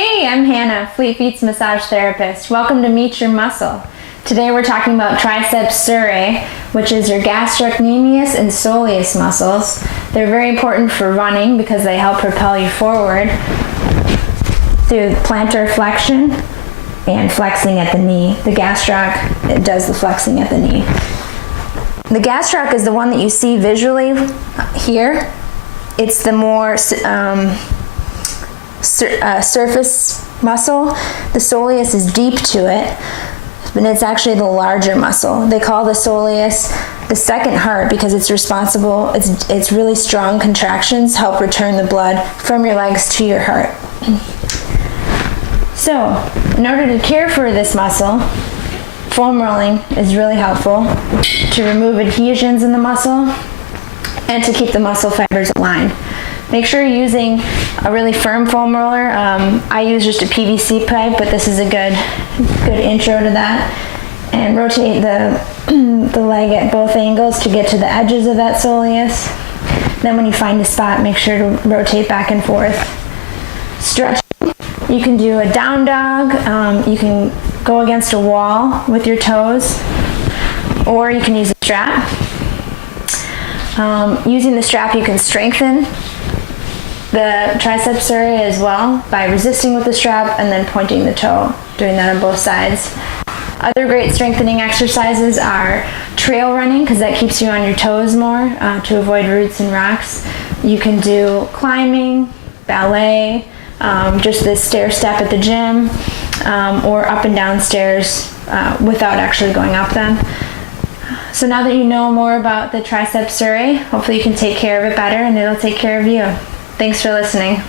Hey, I'm Hannah, Fleet Feet's massage therapist. Welcome to Meet Your Muscle. Today we're talking about triceps surae, which is your gastrocnemius and soleus muscles. They're very important for running because they help propel you forward through plantar flexion and flexing at the knee. The gastroc, it does the flexing at the knee. The gastroc is the one that you see visually here. It's the more surface muscle. The soleus is deep to it, but it's actually the larger muscle. They call the soleus the second heart because it's responsible, it's really strong contractions help return the blood from your legs to your heart. So, in order to care for this muscle, foam rolling is really helpful to remove adhesions in the muscle and to keep the muscle fibers aligned. Make sure you're using a really firm foam roller. I use just a PVC pipe, but this is a good intro to that. And rotate the leg at both angles to get to the edges of that soleus. Then when you find a spot, make sure to rotate back and forth. Stretching. You can do a down dog. You can go against a wall with your toes, or you can use a strap. Using the strap, you can strengthen the triceps surae as well by resisting with the strap and then pointing the toe, doing that on both sides. Other great strengthening exercises are trail running, because that keeps you on your toes more to avoid roots and rocks. You can do climbing, ballet, just the stair step at the gym, or up and down stairs without actually going up them. So now that you know more about the triceps surae, hopefully you can take care of it better and it'll take care of you. Thanks for listening.